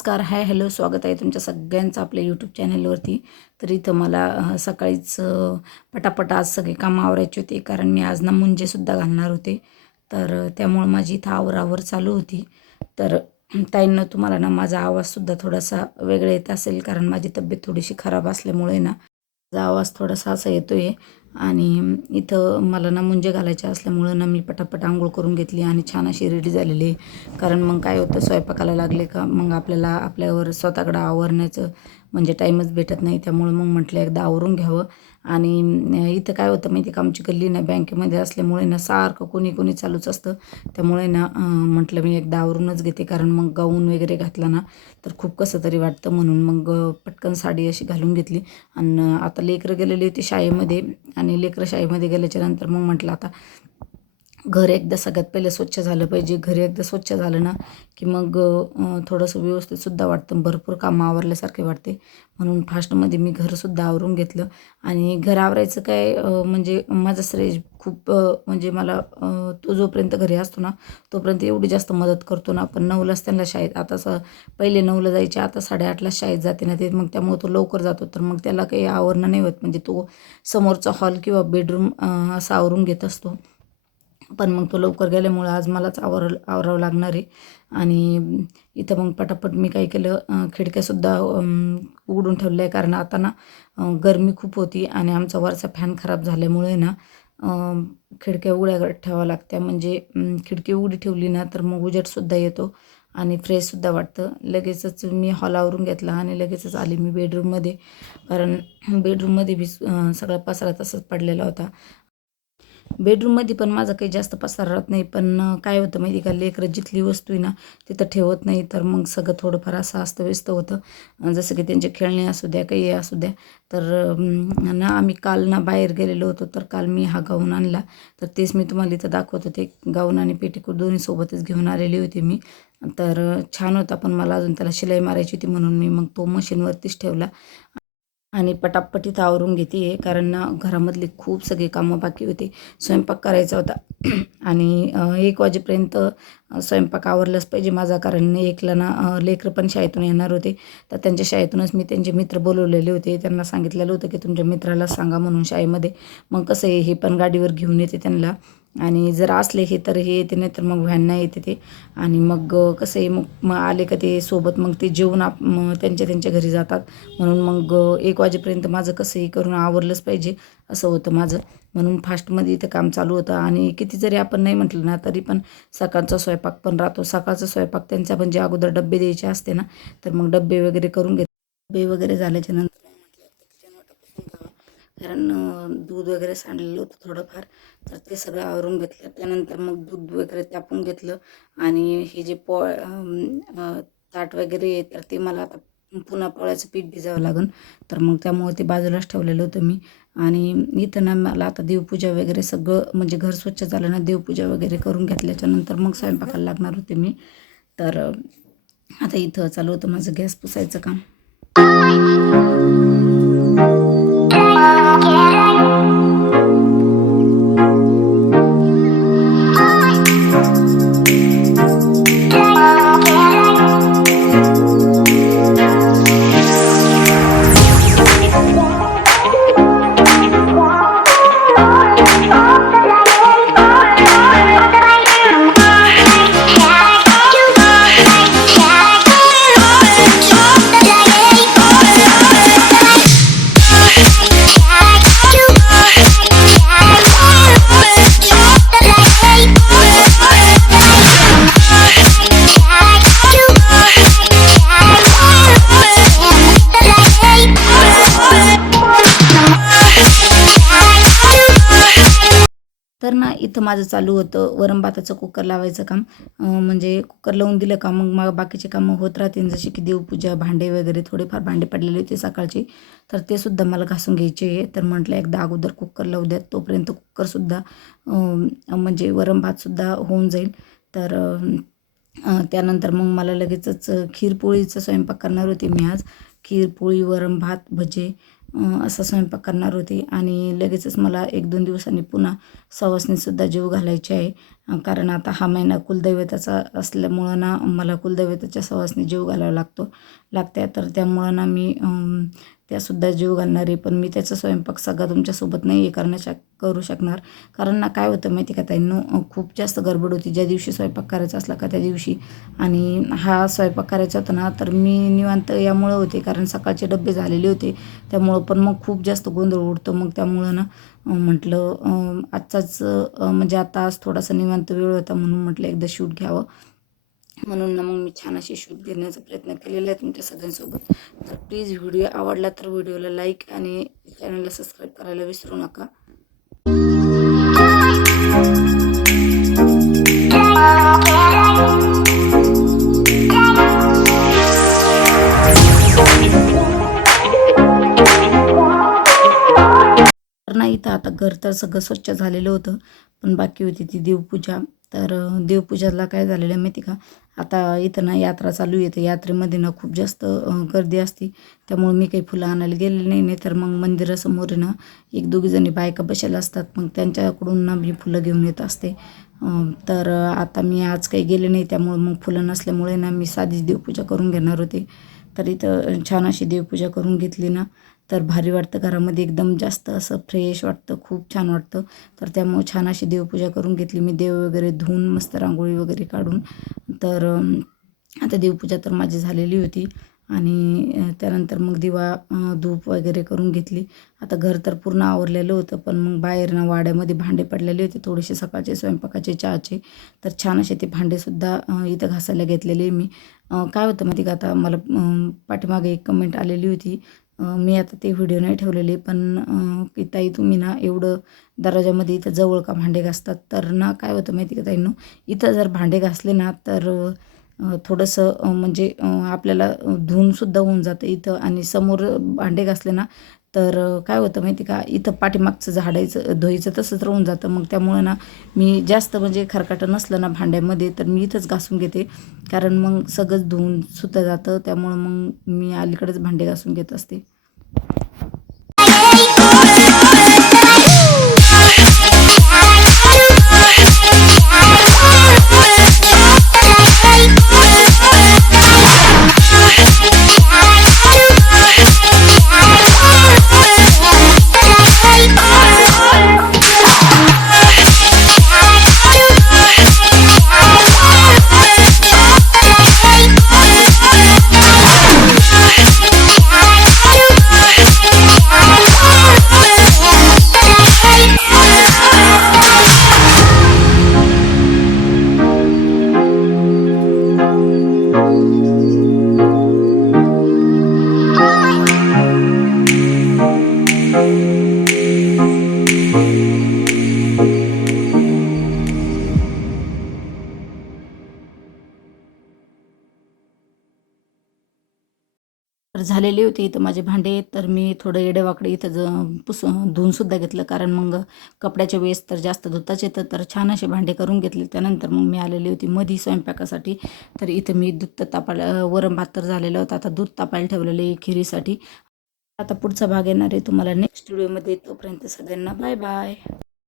नमस्कार, हाय, हॅलो, स्वागत आहे तुमच्या सगळ्यांचं आपल्या यूट्यूब चॅनलवरती. तर इथं मला सकाळीच पटापट आज सगळे कामं आवरायचे होते, कारण मी आज ना मुंजेसुद्धा घालणार होते. तर त्यामुळं माझी इथं आवरावर चालू होती. तर ताईंनो, तुम्हाला ना माझा आवाजसुद्धा थोडासा वेगळा येत असेल, कारण माझी तब्येत थोडीशी खराब असल्यामुळे ना माझा आवाज थोडासा असा येतो आहे. आणि इथं मला ना मुंजे घालायचे असल्यामुळं ना मी पटापट अंघोळ करून घेतली आणि छान अशी रेडी झालेली आहे. कारण मग काय होतं, स्वयंपाकाला लागले का मग आपल्याला आपल्यावर स्वतःकडं आवरण्याचं म्हणजे टाईमच भेटत नाही. त्यामुळं मग म्हटलं एकदा आवरून घ्यावं. आणि इथं काय होतं माहिती का, आमची गल्ली ना बँकेमध्ये असल्यामुळे ना सारखं कोणी कोणी चालूच असतं. त्यामुळे ना म्हटलं मी एकदा आवरूनच घेते, कारण मग गाऊन वगैरे घातला ना तर खूप कसं तरी वाटतं. म्हणून मग पटकन साडी अशी घालून घेतली. आणि आता लेकरं गेलेली होती शाळेमध्ये, आणि लेकरं शाळेमध्ये गेल्याच्यानंतर मग म्हटलं आता घर एकदा सगळ्यात पहिले स्वच्छ झालं पाहिजे. घर एकदा स्वच्छ झालं ना की मग थोडंसं व्यवस्थितसुद्धा वाटतं, भरपूर कामं आवरल्यासारखे वाटते. म्हणून फास्टमध्ये मी घरसुद्धा आवरून घेतलं. आणि घर आवरायचं काय म्हणजे माझा श्रेय खूप म्हणजे मला तो जोपर्यंत घरी असतो ना तोपर्यंत एवढी जास्त मदत करतो ना. पण 9लाच त्यांना शाळेत, आता पहिले 9ला जायचे, आता 8:30ला शाळेत जाते ना ते, मग त्यामुळे तो लवकर जातो. तर मग त्याला काही आवरणं नाही होत, म्हणजे तो समोरचा हॉल किंवा बेडरूम असं आवरून घेत असतो. पण मग तो लवकर गेल्यामुळं आज मलाच आवरावं लागणार आहे. आणि इथं मग पटापट मी काय केलं, खिडक्यासुद्धा उघडून ठेवल्या आहे, कारण आता ना गरमी खूप होती आणि आमचा वरचा फॅन खराब झाल्यामुळे ना खिडक्या उघड्या ठेवाव्या लागत्या. म्हणजे खिडकी उघडी ठेवली ना तर मग उजेडसुद्धा येतो आणि फ्रेशसुद्धा वाटतं. लगेचच मी हॉल आवरून घेतला आणि लगेचच आली मी बेडरूममध्ये, कारण बेडरूममध्ये बी सगळा पसारा तसाच पडलेला होता. बेडरूममध्ये पण माझं काही जास्त पसारा राहत नाही, पण काय होतं माहिती का, लेकरं जिथली वस्तू आहे ना तिथं ठेवत नाही, तर मग सगळं थोडंफार असं अस्तव्यस्त होतं. जसं की त्यांचे खेळणे असू द्या, काही असू द्या. तर ना आम्ही काल ना बाहेर गेलेलो होतो, तर काल मी हा गाऊन आणला. तर तेच मी तुम्हाला इथं दाखवत होते. गाऊन आणि पेटीकोट दोन्ही सोबतच घेऊन आलेली होती मी. तर छान होता, पण मला अजून त्याला शिलाई मारायची होती, म्हणून मी मग तो मशीनवरतीच ठेवला. आणि पटापट आवरून घेते आहे, कारण ना घरामधली खूप सगळी कामं बाकी होती. स्वयंपाक करायचा होता आणि 1 वाजेपर्यंत स्वयंपाक आवरलाच पाहिजे माझा, कारण 1ला ना लेकरं पण शाळेतून येणार होते. तर त्यांच्या शाळेतूनच मी त्यांचे मित्र बोलवलेले होते. त्यांना सांगितलेलं होतं की तुमच्या मित्राला सांगा म्हणून शाळेमध्ये. मग कसं आहे, हे पण गाडीवर घेऊन येते त्यांना, आणि जर असले हे तर हे येते, नाही तर मग व्हॅननं येते ते. आणि मग कसं आहे, मग मग आले का ते सोबत, मग ते जेवून त्यांच्या त्यांच्या घरी जातात. म्हणून मग 1 वाजेपर्यंत माझं कसंही करून आवरलंच पाहिजे असं होतं माझं. म्हणून फास्टमध्ये इथं काम चालू होतं. आणि किती जरी आपण नाही म्हटलं ना तरी पण सकाळचा स्वयंपाक पण राहतो. सकाळचा स्वयंपाक त्यांचा म्हणजे अगोदर डब्बे द्यायचे असते ना, तर मग डब्बे वगैरे करून घेते. डब्बे वगैरे झाल्याच्या नंतर मग म्हटलं आता किचन वाटा पुसून घ्यावा, कारण दूध वगैरे सांडलेलं होतं थोडंफार. तर ते सगळं आवरून घेतलं. त्यानंतर मग दूध वगैरे तापून घेतलं. आणि हे जे ताट वगैरे आहे, तर ते मला आता पुन्हा पोळ्याचं पीठ भिजावं लागेल. तर मग त्यामुळे ते बाजूलाच ठेवलेलं होतं मी. आणि इथं ना मला आता देवपूजा वगैरे सगळं, म्हणजे घर स्वच्छ झालं ना, देवपूजा वगैरे करून घेतल्याच्यानंतर मग स्वयंपाकाला लागणार होते मी. तर आता इथं चालू होतं माझं गॅस पुसायचं काम. तर ना इथं माझं चालू होतं वरण भाताचं कुकर लावायचं काम. म्हणजे कुकर लावून दिलं का मग बाकीचे कामं होत राहतील, जसे की देवपूजा, भांडे वगैरे, थोडेफार भांडे पडलेले होते सकाळचे, तर ते सुद्धा मला घासून घ्यायचे आहे. तर म्हटलं एकदा अगोदर कुकर लावू द्यात, तोपर्यंत कुकरसुद्धा म्हणजे वरण भातसुद्धा होऊन जाईल. तर त्यानंतर मग मला लगेचच खीरपोळीचा स्वयंपाक करणार होते मी आज. खीरपोळी, वरण भात, भजे असा स्वयंपाक करणार होते. आणि लगेचच मला 1-2 दिवसांनी पुन्हा सवासणीसुद्धा जेवू घालायचे आहे. कारण आता हा महिना कुलदैवताचा असल्यामुळं ना मला कुलदैवताच्या सवासनी जीव घालावा लागते. तर त्यामुळं ना मी त्यासुद्धा जीव घालणार आहे. पण मी त्याचा स्वयंपाक सगळा तुमच्यासोबत नाही करू शकणार. कारण ना काय होतं माहिती का ताईंनो, खूप जास्त गडबड होती ज्या दिवशी स्वयंपाक करायचा असला का त्या दिवशी. आणि हा स्वयंपाक करायचा होता ना, तर मी निवांत यामुळं होते कारण सकाळचे डबे झालेले होते. त्यामुळं पण मग खूप जास्त गोंधळ उडतो. मग त्यामुळं ना म्हटलं आजचाच म्हणजे आता आज थोडासा निवांत वेळ होता म्हणून म्हटलं एकदा शूट घ्यावं. म्हणून ना मग मी छान अशी शूट घेण्याचा प्रयत्न केलेला आहे तुमच्या सगळ्यांसोबत. तर प्लीज व्हिडिओ आवडला तर व्हिडिओला लाईक आणि चॅनलला सबस्क्राईब करायला विसरू नका. तर नाही तर आता घर तर सगळं स्वच्छ झालेलं होतं, पण बाकी होती ती देवपूजा. तर देवपूजाला काय झालेलं आहे माहिती का, आता इथं ना यात्रा चालू आहे. तर यात्रेमध्ये ना खूप जास्त गर्दी असते. त्यामुळे मी काही फुलं आणायला गेलेली नाही. तर मग मंदिरासमोर आहे ना 1-2 जणी बायका बसेल्या असतात. मग त्यांच्याकडून ना मी फुलं घेऊन येत असते. तर आता मी आज काही गेले नाही, त्यामुळे मग फुलं नसल्यामुळे ना मी साधीच देवपूजा करून घेणार होते. तर इथं छान अशी देवपूजा करून घेतली ना, तर भारी वाटतं. घरामध्ये एकदम जास्त असं फ्रेश वाटतं, खूप छान वाटतं. तर त्यामुळे छान अशी देवपूजा करून घेतली मी, देव वगैरे धुवून मस्त रांगोळी वगैरे काढून. तर आता देवपूजा तर माझी झालेली होती आणि त्यानंतर मग दिवा धूप वगैरे करून घेतली. आता घर तर पूर्ण आवरलेलं होतं, पण मग बाहेर ना वाड्यामध्ये भांडे पडलेले होते थोडेसे सकाळचे स्वयंपाकाचे, चहाचे. तर छान असे ते भांडेसुद्धा इथं घासायला घेतलेले मी. काय होतं माहिती का, आता मला पाठीमागे एक कमेंट आलेली होती. मी आता ते व्हिडिओ नाही ठेवलेले, पण की ताई तुम्ही ना एवढं दरवाजामध्ये इथं जवळ का भांडे घासतात. तर ना काय होतं माहिती का ताईंनो, इथं जर भांडे घासले ना तर थोडंसं म्हणजे आपल्याला धुवूनसुद्धा होऊन जातं इथं. आणि समोर भांडे घासले ना तर काय होतं माहिती का, इथं पाठीमागचं झाडायचं धुवायचं तसंच राहून जातं. मग त्यामुळं ना मी जास्त म्हणजे खरकाटं नसलं ना भांड्यामध्ये तर मी इथंच घासून घेते. कारण मग सगळंच धुवून सुद्धा जातं. त्यामुळं मग मी अलीकडेच भांडे घासून घेत असते. तर झालेले होते इथं माझे भांडे. तर मी थोडं येडेवाकडे इथं धुवूनसुद्धा घेतलं, कारण मग कपड्याच्या वेळेस तर जास्त धुताच येतं. तर छान असे भांडे करून घेतले. त्यानंतर मग मी आलेली होती मधी स्वयंपाकासाठी. तर इथं मी दूध तापायला, वरण भात तर झालेलं होतं, आता दूध तापायला ठेवलेलं आहे खिरीसाठी. आता पुढचा भाग येणार आहे तुम्हाला नेक्स्ट व्हिडिओमध्ये. तोपर्यंत सगळ्यांना बाय बाय.